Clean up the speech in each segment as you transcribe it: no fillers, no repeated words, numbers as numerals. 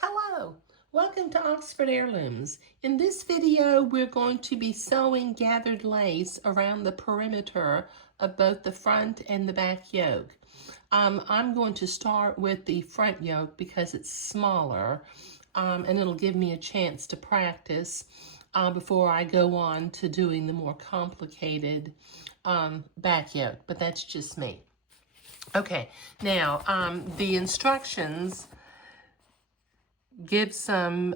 Hello, welcome to Oxford Heirlooms. In this video, we're going to be sewing gathered lace around the perimeter of both the front and the back yoke. I'm going to start with the front yoke because it's smaller and it'll give me a chance to practice before I go on to doing the more complicated back yoke, but that's just me. Okay, now the instructions give some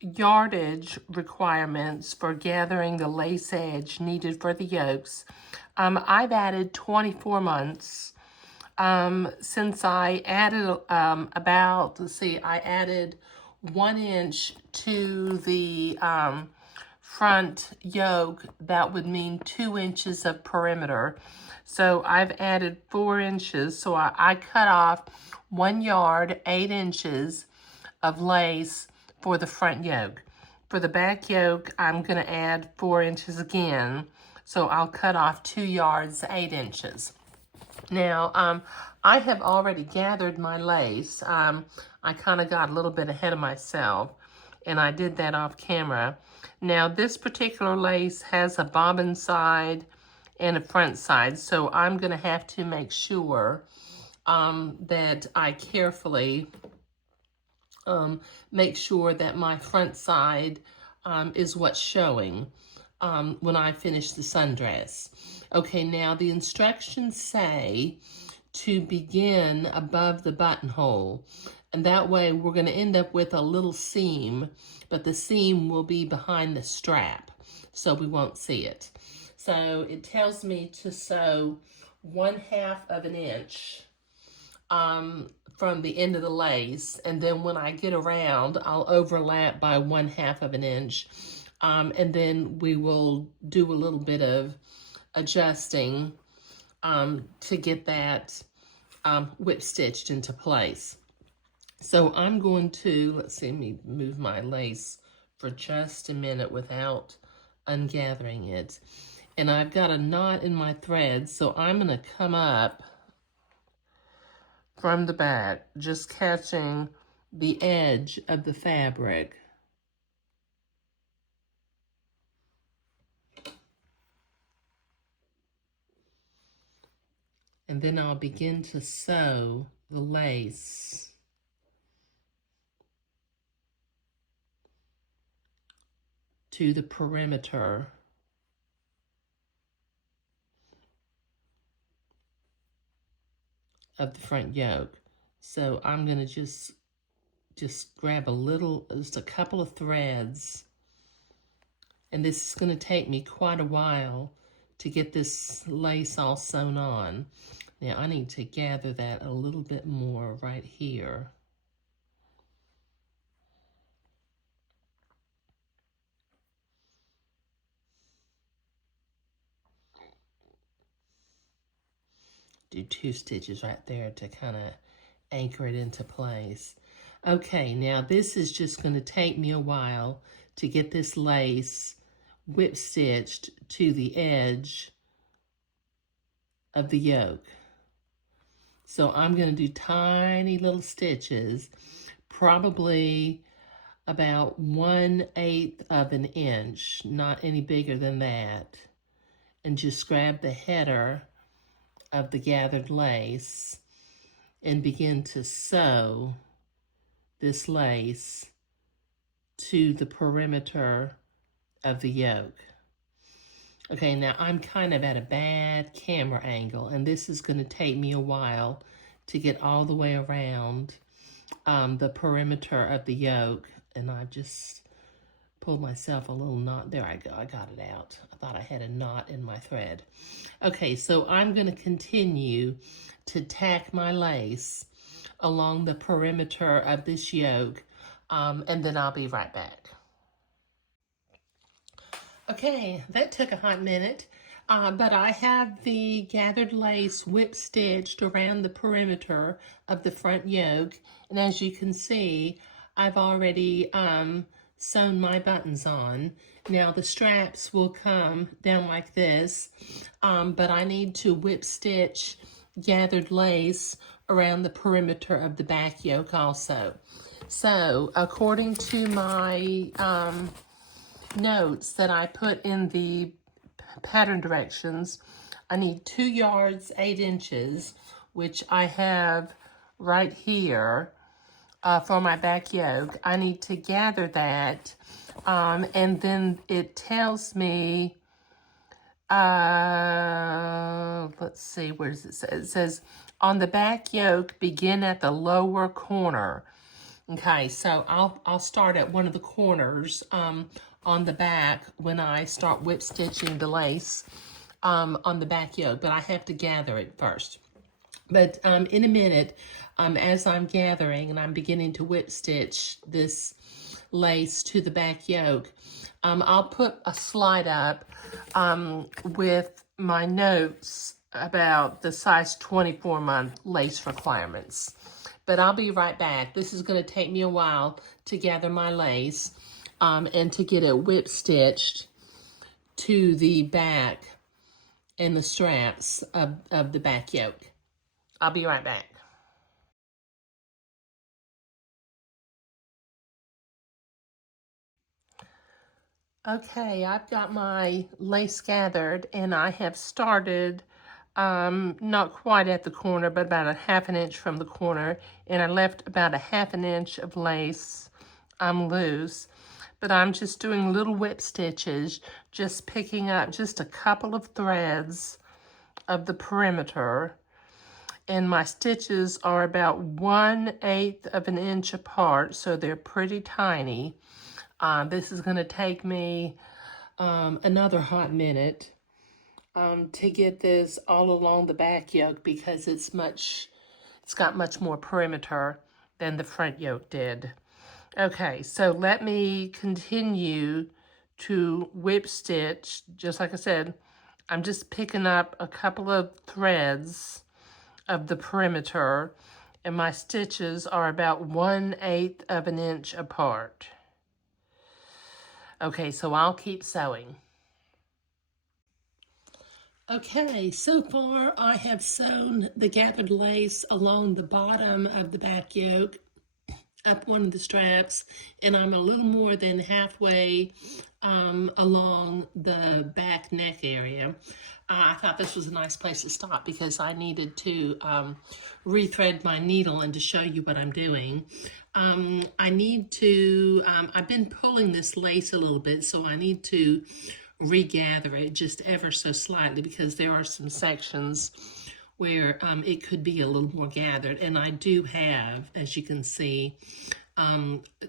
yardage requirements for gathering the lace edge needed for the yokes. I've added 24 months since I added I added 1 inch to the front yoke. That would mean 2 inches of perimeter. So I've added 4 inches. So I cut off 1 yard, 8 inches of lace for the front yoke. For the back yoke, I'm going to add 4 inches again. So I'll cut off 2 yards, 8 inches. Now, I have already gathered my lace. I kind of got a little bit ahead of myself, and I did that off camera. Now, this particular lace has a bobbin side and a front side, so I'm going to have to make sure that I carefully make sure that my front side is what's showing when I finish the sundress. Okay, now the instructions say to begin above the buttonhole, and that way we're going to end up with a little seam, but the seam will be behind the strap, so we won't see it. So it tells me to sew 1/2 of an inch from the end of the lace, and then when I get around, I'll overlap by 1/2 of an inch, and then we will do a little bit of adjusting to get that whip stitched into place. So I'm going to, let me move my lace for just a minute without ungathering it. And I've got a knot in my thread, so I'm going to come up from the back, just catching the edge of the fabric. And then I'll begin to sew the lace to the perimeter of the front yoke. So I'm going to just grab just a couple of threads, and this is going to take me quite a while to get this lace all sewn on. Now I need to gather that a little bit more right here. Do 2 stitches right there to kind of anchor it into place. Okay, now this is just going to take me a while to get this lace whip stitched to the edge of the yoke. So I'm going to do tiny little stitches, probably about 1/8 of an inch, not any bigger than that, and just grab the header of the gathered lace and begin to sew this lace to the perimeter of the yoke. Okay, now I'm kind of at a bad camera angle, and this is going to take me a while to get all the way around the perimeter of the yoke, and I've just pulled myself a little knot. There I go, I got it out. I thought I had a knot in my thread. Okay, so I'm going to continue to tack my lace along the perimeter of this yoke, and then I'll be right back. Okay, that took a hot minute, but I have the gathered lace whip stitched around the perimeter of the front yoke, and as you can see, I've already sewn my buttons on. Now the straps will come down like this, but I need to whip stitch gathered lace around the perimeter of the back yoke also. So according to my notes that I put in the pattern directions, I need 2 yards 8 inches, which I have right here for my back yoke. I need to gather that, and then it tells me, let's see, where does it say? It says, on the back yoke, begin at the lower corner. Okay, so I'll start at one of the corners on the back when I start whip stitching the lace on the back yoke, but I have to gather it first. But in a minute, as I'm gathering and I'm beginning to whip stitch this lace to the back yoke, I'll put a slide up with my notes about the size 24-month lace requirements. But I'll be right back. This is going to take me a while to gather my lace and to get it whip stitched to the back and the straps of the back yoke. I'll be right back. Okay, I've got my lace gathered and I have started not quite at the corner, but about a 1/2 inch from the corner, and I left about a 1/2 inch of lace loose. But I'm just doing little whip stitches, just picking up just a couple of threads of the perimeter, and my stitches are about 1/8 of an inch apart, so they're pretty tiny. This is going to take me another hot minute to get this all along the back yoke, because it's got much more perimeter than the front yoke did. Okay, so let me continue to whip stitch. Just like I said, I'm just picking up a couple of threads of the perimeter, and my stitches are about 1/8 of an inch apart. Okay, so I'll keep sewing. Okay, so far I have sewn the gathered lace along the bottom of the back yoke, up one of the straps, and I'm a little more than halfway along the back neck area. I thought this was a nice place to stop because I needed to rethread my needle and to show you what I'm doing. I've been pulling this lace a little bit, so I need to regather it just ever so slightly, because there are some sections where it could be a little more gathered. And I do have, as you can see,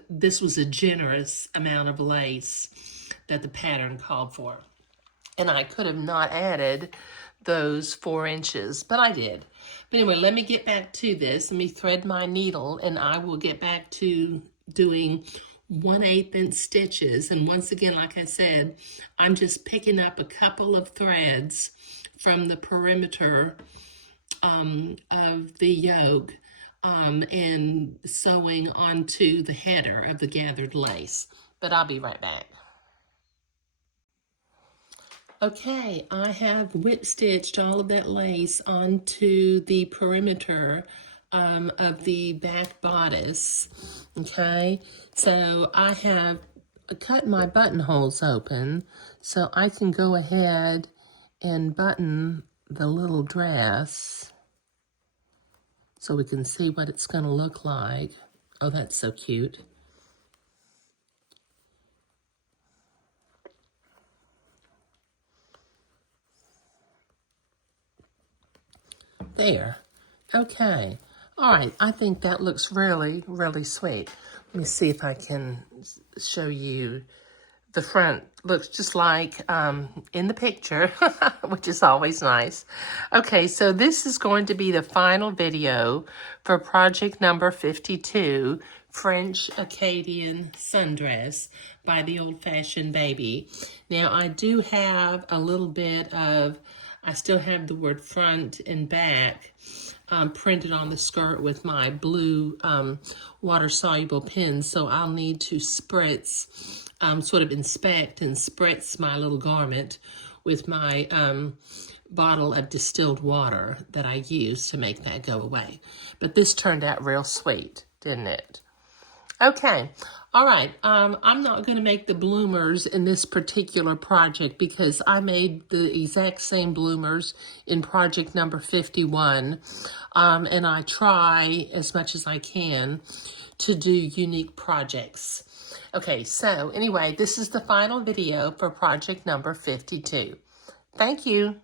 this was a generous amount of lace that the pattern called for. And I could have not added those 4 inches, but I did. But anyway, let me get back to this. Let me thread my needle, and I will get back to doing 1/8 inch stitches. And once again, like I said, I'm just picking up a couple of threads from the perimeter of the yoke and sewing onto the header of the gathered lace. But I'll be right back. Okay, I have whip stitched all of that lace onto the perimeter of the back bodice. Okay, so I have cut my buttonholes open so I can go ahead and button the little dress so we can see what it's going to look like. Oh, that's so cute. There. Okay. All right. I think that looks really, really sweet. Let me see if I can show you. The front looks just like in the picture, which is always nice. Okay, so this is going to be the final video for project number 52, French Acadian Sundress by the Old Fashioned Baby. Now, I do have a little bit of, I still have the word front and back printed on the skirt with my blue water-soluble pens, so I'll need to spritz, sort of inspect and spritz my little garment with my bottle of distilled water that I used to make that go away. But this turned out real sweet, didn't it? Okay. All right. I'm not going to make the bloomers in this particular project because I made the exact same bloomers in project number 51. And I try as much as I can to do unique projects. Okay, so anyway, this is the final video for project number 52. Thank you.